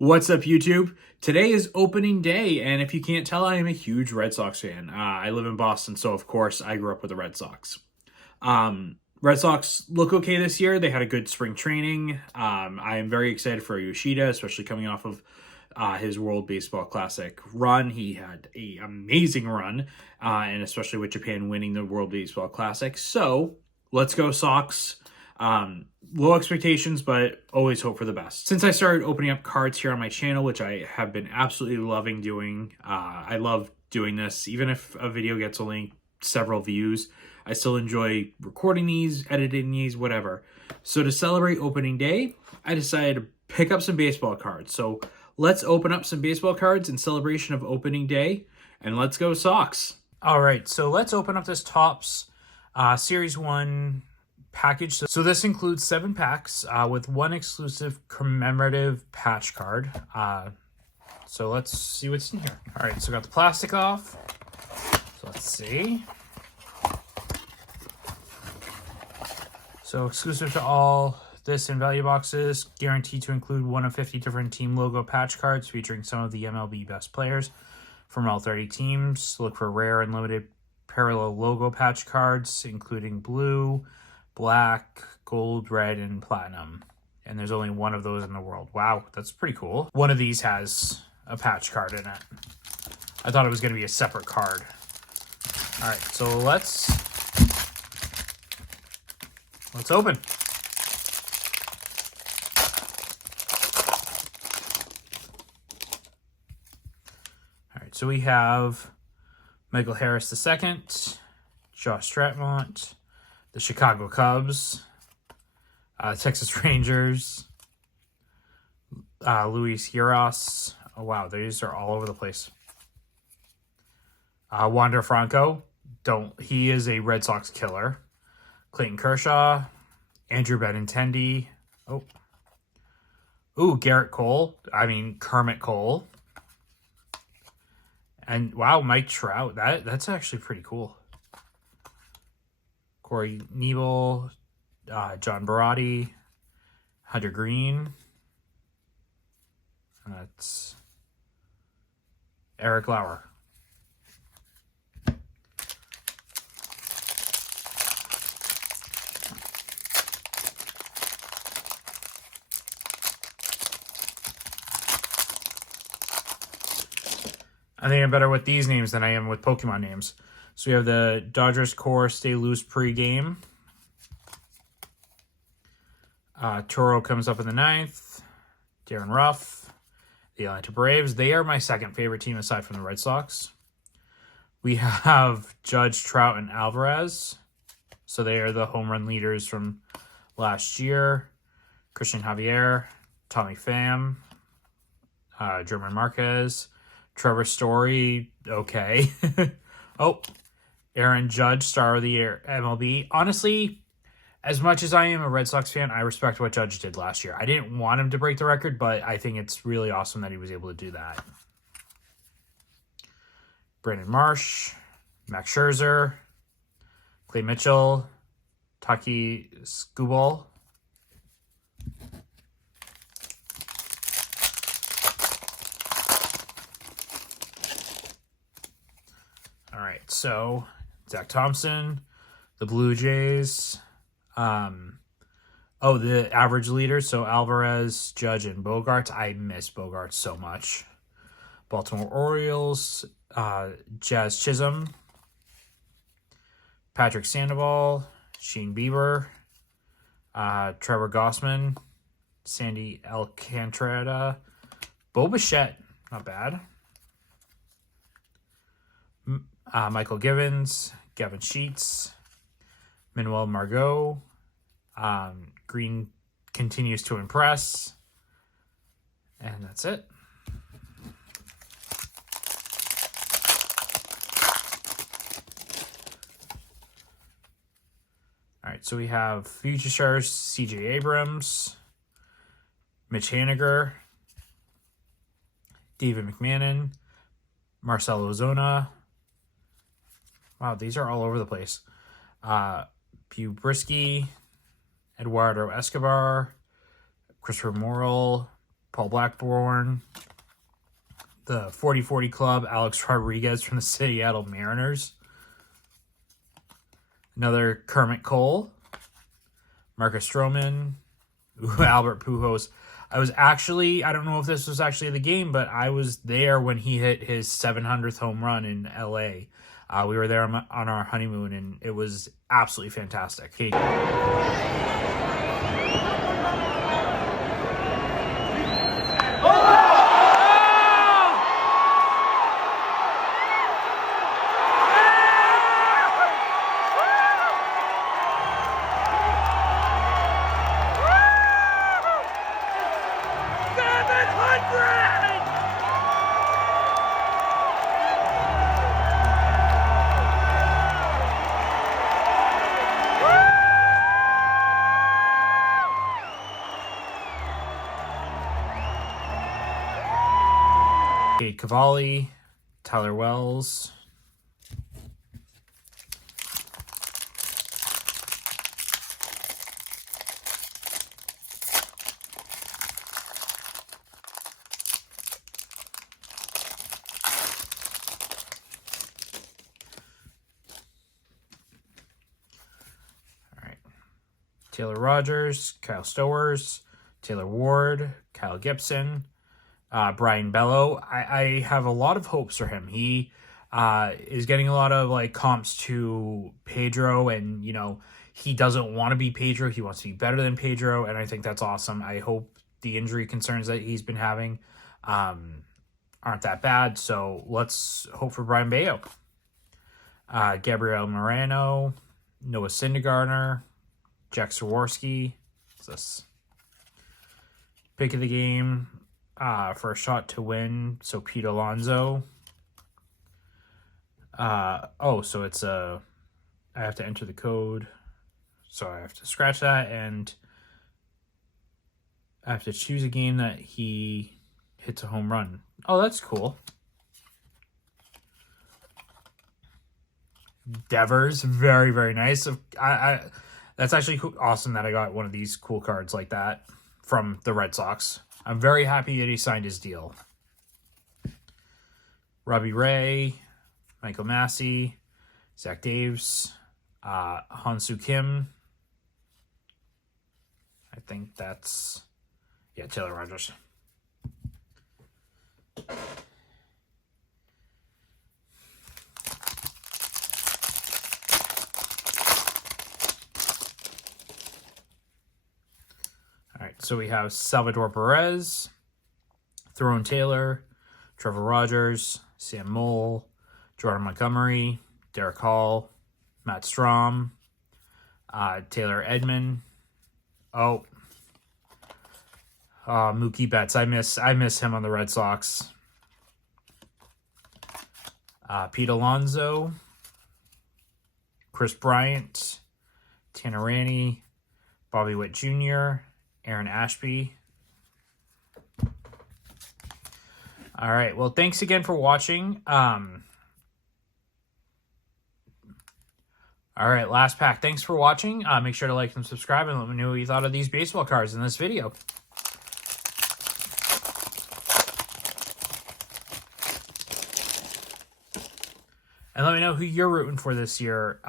What's up, YouTube? Today is opening day, and if you can't tell, I am a huge Red Sox fan. I live in Boston, so of course I grew up with the Red Sox. Red Sox look okay this year. They had a good spring training. I am very excited for Yoshida, especially coming off of his World Baseball Classic run. He had an amazing run, and especially with Japan winning the World Baseball Classic. So let's go Sox. Low expectations, but always hope for the best. Since I started opening up cards here on my channel, which I have been absolutely loving doing, I love doing this. Even if a video gets only several views, I still enjoy recording these, editing these, whatever. So to celebrate opening day, I decided to pick up some baseball cards. So let's open up some baseball cards in celebration of opening day, and let's go Sox. All right, so let's open up this Topps Series 1 package. So this includes 7 packs with one exclusive commemorative patch card. So let's see what's in here. All right, so got the plastic off. So let's see. So exclusive to all this and value boxes, guaranteed to include one of 50 different team logo patch cards featuring some of the MLB best players from all 30 teams. Look for rare and limited parallel logo patch cards, including blue, black, gold, red, and platinum. And there's only one of those in the world. Wow, that's pretty cool. One of these has a patch card in it. I thought it was going to be a separate card. All right, so let's open. All right, so we have Michael Harris II, Josh Stratmont, the Chicago Cubs, Texas Rangers, Luis Urias. Oh, wow, these are all over the place. Wander Franco. He is a Red Sox killer. Clayton Kershaw, Andrew Benintendi. Garrett Cole. Kermit Cole. And wow, Mike Trout. That's actually pretty cool. Corey Knebel, John Barati, Hunter Green. That's Eric Lauer. I think I'm better with these names than I am with Pokemon names. So we have the Dodgers core Stay Loose pregame. Toro comes up in the 9th. Darren Ruff. The Atlanta Braves. They are my second favorite team aside from the Red Sox. We have Judge, Trout, and Alvarez. So they are the home run leaders from last year. Christian Javier. Tommy Pham. German Marquez. Trevor Story. Okay. Aaron Judge, star of the year, MLB. Honestly, as much as I am a Red Sox fan, I respect what Judge did last year. I didn't want him to break the record, but I think it's really awesome that he was able to do that. Brandon Marsh, Max Scherzer, Clay Mitchell, Taki Skubal. All right, so Zach Thompson, the Blue Jays. The average leaders. So Alvarez, Judge, and Bogaerts. I miss Bogaerts so much. Baltimore Orioles, Jazz Chisholm, Patrick Sandoval, Shane Bieber, Trevor Gossman, Sandy Alcantara, Bo Bichette, not bad. Michael Givens, Gavin Sheets, Manuel Margot. Green continues to impress. And that's it. All right, so we have Future Stars, C.J. Abrams, Mitch Haniger, David McMahon, Marcelo Ozuna. Wow, these are all over the place. Pew Brisky, Eduardo Escobar, Christopher Morel, Paul Blackburn. The 40-40 Club, Alex Rodriguez from the Seattle Mariners. Another Kermit Cole. Marcus Stroman. Albert Pujols. I was actually, I don't know if this was actually the game, but I was there when he hit his 700th home run in LA. We were there on our honeymoon, and it was absolutely fantastic. Okay. Cade Cavalli, Tyler Wells. All right. Taylor Rogers, Kyle Stowers, Taylor Ward, Kyle Gibson. Brian Bello, I have a lot of hopes for him. He is getting a lot of like comps to Pedro, and you know, he doesn't want to be Pedro. He wants to be better than Pedro, and I think that's awesome. I hope the injury concerns that he's been having aren't that bad. So let's hope for Brian Bello. Gabriel Moreno, Noah Syndergaard, Jack Swarovski. What's this? Pick of the game. For a shot to win, so Pete Alonso. So it's I have to enter the code, so I have to scratch that, and I have to choose a game that he hits a home run. Oh, that's cool. Devers, very, very nice. That's actually awesome that I got one of these cool cards like that from the Red Sox. I'm very happy that he signed his deal. Robbie Ray, Michael Massey, Zach Daves, Hansu Kim. I think that's, yeah, Taylor Rogers. All right, so we have Salvador Perez, Tyrone Taylor, Trevor Rogers, Sam Mole, Jordan Montgomery, Derek Hall, Matt Strom, Taylor Edman. Mookie Betts. I miss him on the Red Sox. Pete Alonso, Chris Bryant, Tanner Rainey, Bobby Witt Jr., Aaron Ashby. All right. Well, thanks again for watching. All right, last pack. Thanks for watching. Make sure to like and subscribe, and let me know what you thought of these baseball cards in this video. And let me know who you're rooting for this year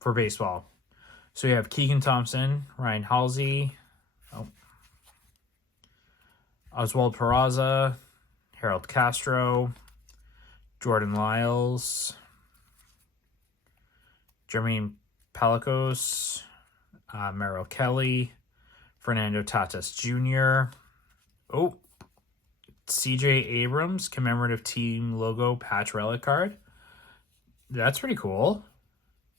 for baseball. So you have Keegan Thompson, Ryan Halsey, Oswald Peraza, Harold Castro, Jordan Lyles, Jermaine Pellicos, Merrill Kelly, Fernando Tatis Jr., CJ Abrams, commemorative team logo patch relic card. That's pretty cool.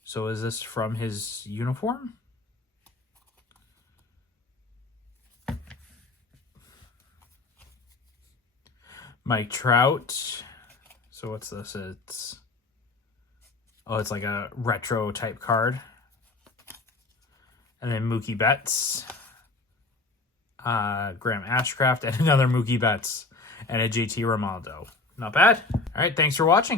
So is this from his uniform? Mike Trout. So what's this? It's like a retro type card. And then Mookie Betts. Graham Ashcraft, and another Mookie Betts. And a JT Romaldo. Not bad. All right, thanks for watching.